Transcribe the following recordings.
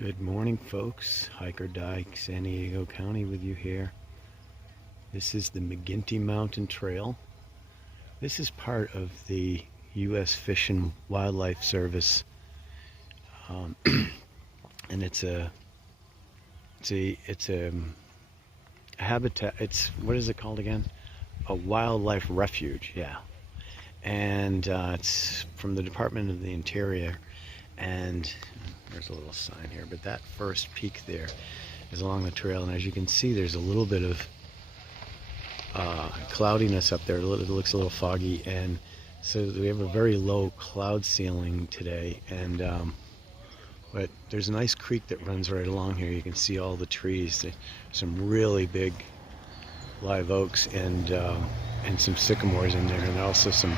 Good morning, folks. Hike or Die, San Diego County with you here. This is the McGinty Mountain Trail. This is part of the U.S. Fish and Wildlife Service, and it's a habitat. It's, what is it called again? A wildlife refuge. Yeah, and it's from the Department of the Interior, and there's a little sign here, but that first peak there is along the trail, and as you can see, there's a little bit of cloudiness up there. It looks a little foggy, and so we have a very low cloud ceiling today, and but there's a nice creek that runs right along here. You can see all the trees. There's some really big live oaks and some sycamores in there, and also some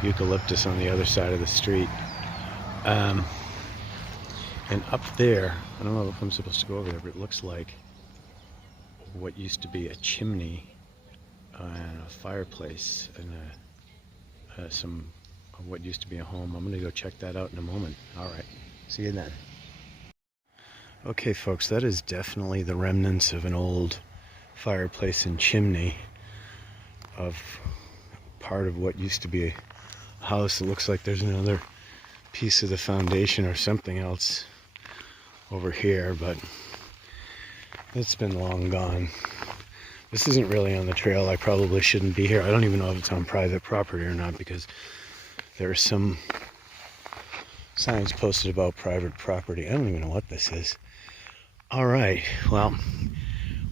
eucalyptus on the other side of the street. And up there, I don't know if I'm supposed to go over there, but it looks like what used to be a chimney and a fireplace and some of what used to be a home. I'm going to go check that out in a moment. All right, see you then. Okay, folks, that is definitely the remnants of an old fireplace and chimney of part of what used to be a house. It looks like there's another piece of the foundation or something else over here, but it's been long gone. This isn't really on the trail. I probably shouldn't be here. I don't even know if it's on private property or not, because there are some signs posted about private property. I don't even know what this is. All right, well,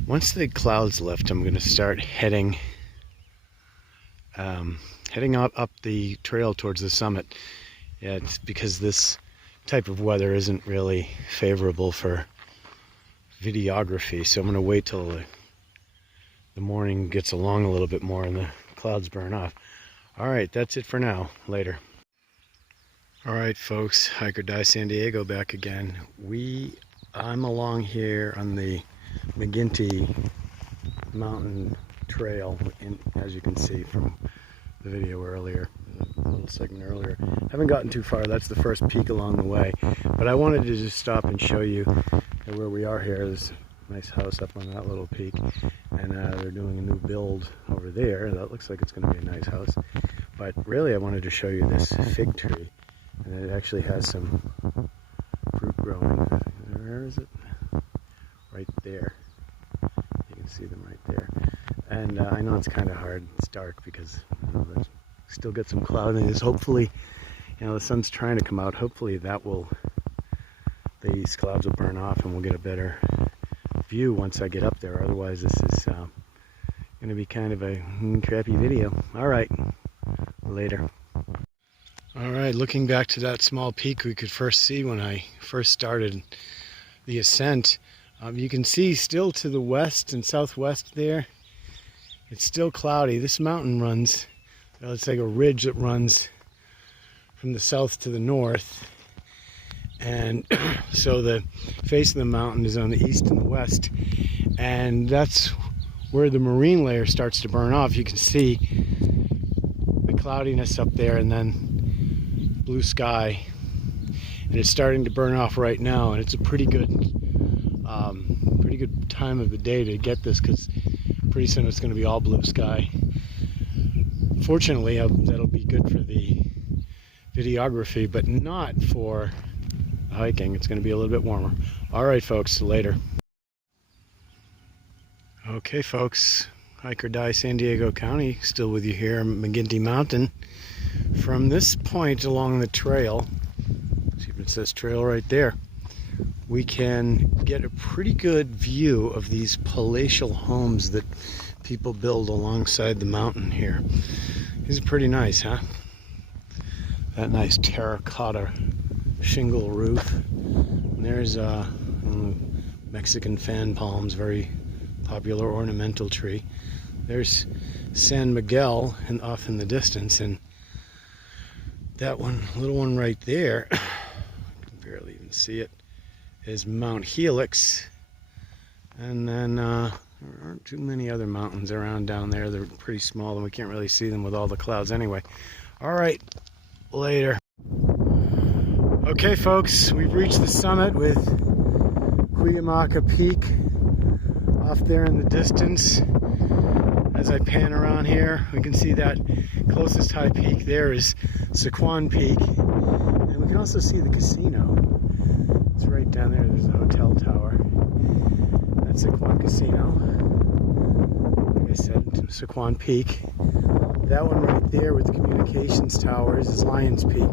once the clouds lift, I'm going to start heading up the trail towards the summit. Yeah, it's because this type of weather isn't really favorable for videography, so I'm going to wait till the morning gets along a little bit more and the clouds burn off. All right, that's it for now. Later. All right, folks, Hike or Die San Diego back again. I'm along here on the McGinty Mountain Trail, as you can see from the video earlier, a little segment earlier. Haven't gotten too far. That's the first peak along the way, but I wanted to just stop and show you where we are here. There's a nice house up on that little peak, and they're doing a new build over there. That looks like it's going to be a nice house, but really I wanted to show you this fig tree, and it actually has some fruit growing. Where is it? Right there. You can see them right there. And I know it's kind of hard. It's dark because there's still got some cloudiness. Hopefully, the sun's trying to come out. Hopefully these clouds will burn off and we'll get a better view once I get up there. Otherwise, this is going to be kind of a crappy video. All right, later. All right, looking back to that small peak we could first see when I first started the ascent, you can see still to the west and southwest there, it's still cloudy. This mountain runs, it's like a ridge that runs from the south to the north, and so the face of the mountain is on the east and the west, and that's where the marine layer starts to burn off. You can see the cloudiness up there and then blue sky, and it's starting to burn off right now, and it's a pretty good time of the day to get this, because pretty soon it's going to be all blue sky. Fortunately, that'll be good for the videography, but not for hiking. It's going to be a little bit warmer. All right, folks, later. Okay, folks, Hike or Die San Diego County, still with you here, McGinty Mountain. From this point along the trail, see if it says trail right there, we can get a pretty good view of these palatial homes that people build alongside the mountain here. These are pretty nice, huh? That nice terracotta shingle roof. And there's Mexican fan palms, very popular ornamental tree. There's San Miguel off in the distance, and that one, little one right there, I can barely even see it, is Mount Helix. And then there aren't too many other mountains around down there. They're pretty small and we can't really see them with all the clouds anyway. All right, later. Okay folks, we've reached the summit with Cuyamaca Peak off there in the distance. As I pan around here, we can see that closest high peak there is Sequan Peak. And we can also see the casino. It's right down there, there's a hotel tower. That's Sequan Casino. Like I said, Sequan Peak. That one right there with the communications towers is Lions Peak.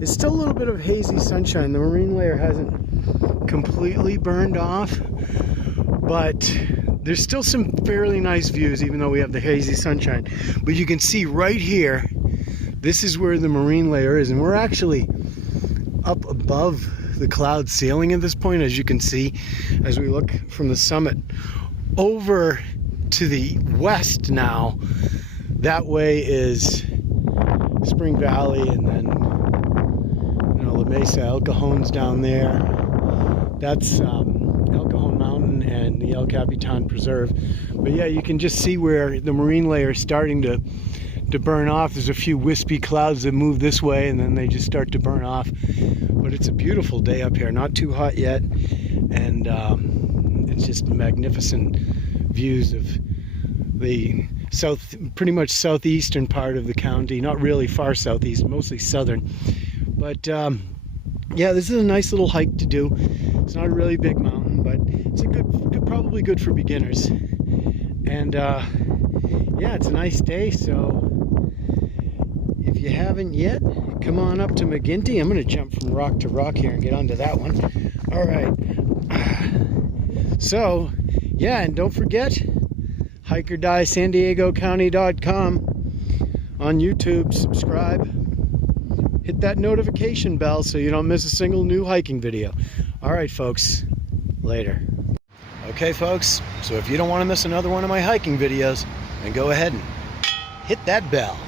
It's still a little bit of hazy sunshine. The marine layer hasn't completely burned off, but there's still some fairly nice views even though we have the hazy sunshine. But you can see right here, this is where the marine layer is, and we're actually up above the cloud ceiling at this point, as you can see as we look from the summit over to the west now. That way is Spring Valley, and then La Mesa, El Cajon's down there. That's El Cajon Mountain and the El Capitan Preserve. But yeah, you can just see where the marine layer is starting to burn off. There's a few wispy clouds that move this way and then they just start to burn off. But it's a beautiful day up here, not too hot yet, and it's just magnificent views of the pretty much southeastern part of the county. Not really far southeast, mostly southern. But yeah, this is a nice little hike to do. It's not a really big mountain, but it's probably good for beginners. And yeah, it's a nice day. So if you haven't yet, come on up to McGinty. I'm going to jump from rock to rock here and get onto that one. All right. So yeah, and don't forget, HikeOrDieSanDiegoCounty.com on YouTube. Subscribe. Hit that notification bell so you don't miss a single new hiking video. All right, folks. Later. Okay, folks. So if you don't want to miss another one of my hiking videos, then go ahead and hit that bell.